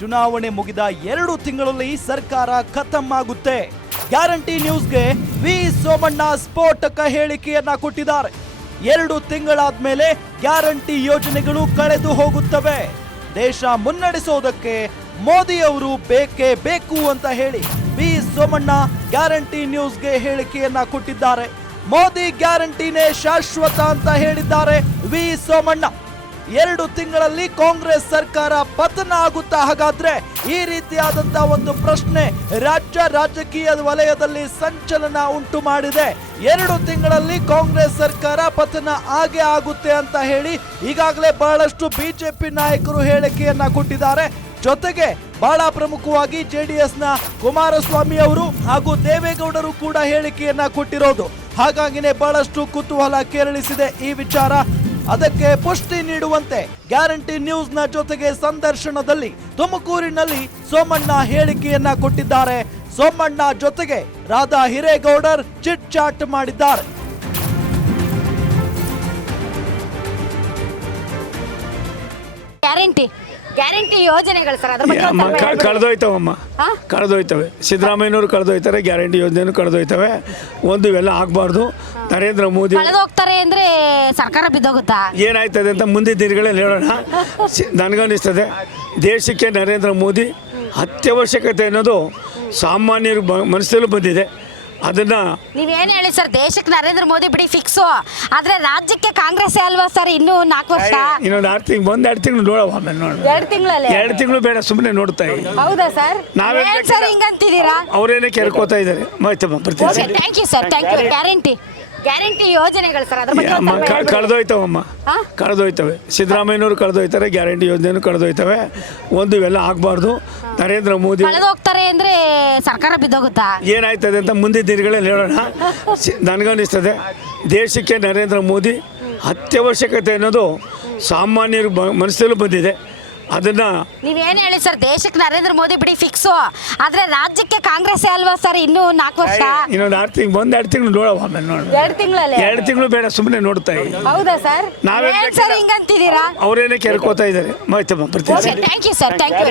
ಚುನಾವಣೆ ಮುಗಿದ 2 ತಿಂಗಳಲ್ಲಿ ಸರ್ಕಾರ ಖತಮ್ ಆಗುತ್ತೆ. ಗ್ಯಾರಂಟಿ ನ್ಯೂಸ್ಗೆ ವಿ ಸೋಮಣ್ಣ ಸ್ಫೋಟಕ ಹೇಳಿಕೆಯನ್ನ ಕೊಟ್ಟಿದ್ದಾರೆ. 2 ತಿಂಗಳಾದ್ಮೇಲೆ ಗ್ಯಾರಂಟಿ ಯೋಜನೆಗಳು ಕಳೆದು ಹೋಗುತ್ತವೆ. ದೇಶ ಮುನ್ನಡೆಸೋದಕ್ಕೆ ಮೋದಿ ಅವರು ಬೇಕೇ ಬೇಕು ಅಂತ ಹೇಳಿ ವಿ ಸೋಮಣ್ಣ ಗ್ಯಾರಂಟಿ ನ್ಯೂಸ್ಗೆ ಹೇಳಿಕೆಯನ್ನ ಕೊಟ್ಟಿದ್ದಾರೆ. ಮೋದಿ ಗ್ಯಾರಂಟಿನೇ ಶಾಶ್ವತ ಅಂತ ಹೇಳಿದ್ದಾರೆ ವಿ ಸೋಮಣ್ಣ. 2 ತಿಂಗಳಲ್ಲಿ ಕಾಂಗ್ರೆಸ್ ಸರ್ಕಾರ ಪತನ ಆಗುತ್ತಾ? ಹಾಗಾದ್ರೆ ಈ ರೀತಿಯಾದಂತ ಒಂದು ಪ್ರಶ್ನೆ ರಾಜಕೀಯ ವಲಯದಲ್ಲಿ ಸಂಚಲನ ಉಂಟು ಮಾಡಿದೆ. 2 ತಿಂಗಳಲ್ಲಿ ಕಾಂಗ್ರೆಸ್ ಸರ್ಕಾರ ಪತನ ಆಗೇ ಆಗುತ್ತೆ ಅಂತ ಹೇಳಿ ಈಗಾಗಲೇ ಬಹಳಷ್ಟು ಬಿಜೆಪಿ ನಾಯಕರು ಹೇಳಿಕೆಯನ್ನ ಕೊಟ್ಟಿದ್ದಾರೆ. ಜೊತೆಗೆ ಬಹಳ ಪ್ರಮುಖವಾಗಿ ಜೆಡಿಎಸ್ನ ಕುಮಾರಸ್ವಾಮಿ ಅವರು ಹಾಗೂ ದೇವೇಗೌಡರು ಕೂಡ ಹೇಳಿಕೆಯನ್ನ ಕೊಟ್ಟಿರೋದು. ಹಾಗಾಗಿನೇ ಬಹಳಷ್ಟು ಕುತೂಹಲ ಕೆರಳಿಸಿದೆ ಈ ವಿಚಾರ. ಅದಕ್ಕೆ ಪುಷ್ಟಿ ನೀಡುವಂತೆ ಗ್ಯಾರಂಟಿ ನ್ಯೂಸ್ನ ಜೊತೆಗೆ ಸಂದರ್ಶನದಲ್ಲಿ ತುಮಕೂರಿನಲ್ಲಿ ಸೋಮಣ್ಣ ಹೇಳಿಕೆಯನ್ನ ಕೊಟ್ಟಿದ್ದಾರೆ. ಸೋಮಣ್ಣ ಜೊತೆಗೆ ರಾಧಾ ಹಿರೇಗೌಡರ್ ಚಿಟ್ ಚಾಟ್ ಮಾಡಿದ್ದಾರೆ. ಗ್ಯಾರಂಟಿ ಯೋಜನೆಗಳು ಸರ್, ಅದ್ರ ಬಗ್ಗೆ ಕಳೆದೋಯ್ತವಮ್ಮ, ಕಳೆದೋಯ್ತವೆ. ಸಿದ್ದರಾಮಯ್ಯನವರು ಕಳೆದೋಯ್ತಾರೆ, ಗ್ಯಾರಂಟಿ ಯೋಜನೆನೂ ಕಳೆದೋಯ್ತವೆ. ಒಂದು ಇವೆಲ್ಲ ಆಗಬಾರ್ದು. ನರೇಂದ್ರ ಮೋದಿ ಕಳೆದೋಗ್ತಾರೆ ಅಂದ್ರೆ ಸರ್ಕಾರ ಬಿದ್ದೋಗುತ್ತಾ? ಏನಾಯ್ತದೆ ಅಂತ ಮುಂದಿನ ದಿನಗಳಲ್ಲಿ ಹೇಳೋಣ. ನನಗನ್ನಿಸ್ತದೆ ದೇಶಕ್ಕೆ ನರೇಂದ್ರ ಮೋದಿ ಅತ್ಯವಶ್ಯಕತೆ ಅನ್ನೋದು ಸಾಮಾನ್ಯರ ಮನಸ್ಸಲ್ಲೂ ಬಂದಿದೆ. ಅದನ್ನ ನೀವೇನು ಹೇಳಿ ಸರ್, ದೇಶಕ್ಕೆ ನರೇಂದ್ರ ಮೋದಿ ಬಿಡಿ ಫಿಕ್ಸು, ಆದ್ರೆ ರಾಜ್ಯಕ್ಕೆ ಕಾಂಗ್ರೆಸ್ ಅಲ್ವಾ ಸರ್? ಇನ್ನೂ 4 ವರ್ಷ, ಇನ್ನೊಂದು 6 ತಿಂಗಳು, 1-2 ತಿಂಗಳು ನೋಡುವ. ಆಮೇಲೆ ನೋಡೋಣ. 2 ತಿಂಗಳಲ್ಲಿ 2 ತಿಂಗಳು ಬೇಡ, ಸುಮ್ಮನೆ ನೋಡ್ತಾ ಇದ್ದೀವಿ. ಹೌದಾ ಸರ್? ನಾವೇನ್ ಸರ್ ಹಿಂಗಂತಿದ್ದೀರಾ? ಅವರೇನೇ ಕೆರ್ಕೋತಾ ಇದ್ದಾರೆ. ಬರ್ತೀನಿ. Thank you sir, thank you. Guarantee ಯೋಜನೆಗಳು ಸರ್, ಅದ್ರ ಬಗ್ಗೆ ಕಳೆದೋಯ್ತವಮ್ಮ, ಕಳೆದೋಯ್ತವೆ. ಸಿದ್ದರಾಮಯ್ಯನವರು ಕಳೆದೋಯ್ತಾರೆ, ಗ್ಯಾರಂಟಿ ಯೋಜನೆನೂ ಕಳೆದೋಯ್ತವೆ. ಒಂದು ಇವೆಲ್ಲ ಆಗಬಾರ್ದು. ನರೇಂದ್ರ ಮೋದಿ ಕಳೆದೋಗ್ತಾರೆ ಅಂದ್ರೆ ಸರ್ಕಾರ ಬಿದ್ದೋಗುತ್ತಾ? ಏನಾಯ್ತದೆ ಅಂತ ಮುಂದಿನ ದಿನಗಳಲ್ಲಿ ಹೇಳೋಣ. ನನಗನ್ನಿಸ್ತದೆ ದೇಶಕ್ಕೆ ನರೇಂದ್ರ ಮೋದಿ ಅತ್ಯವಶ್ಯಕತೆ ಅನ್ನೋದು ಸಾಮಾನ್ಯರ ಮನಸ್ಸಲ್ಲೂ ಬಂದಿದೆ. ಅದನ್ನ ನೀವೇನು ಹೇಳಿ ಸರ್, ದೇಶಕ್ಕೆ ನರೇಂದ್ರ ಮೋದಿ ಬಿಡಿ ಫಿಕ್ಸು, ಆದ್ರೆ ರಾಜ್ಯಕ್ಕೆ ಕಾಂಗ್ರೆಸ್ ಅಲ್ವಾ ಸರ್? ಇನ್ನೂ 4 ವರ್ಷ, ಇನ್ನೊಂದು 1-2 ತಿಂಗಳು ನೋಡುವ. ಆಮೇಲೆ ನೋಡೋಣ. 2 ತಿಂಗಳಲ್ಲಿ 2 ತಿಂಗಳು ಬೇಡ, ಸುಮ್ಮನೆ ನೋಡ್ತಾ ಇದ್ದೀವಿ. ಹೌದಾ ಸರ್? ನಾವೇನ್ ಸರ್ ಹಿಂಗಂತಿದ್ದೀರಾ? ಅವರೇನೇ ಕೆರ್ಕೋತಾ ಇದ್ದಾರೆ. ಬರ್ತೀನಿ. Thank you sir, thank you.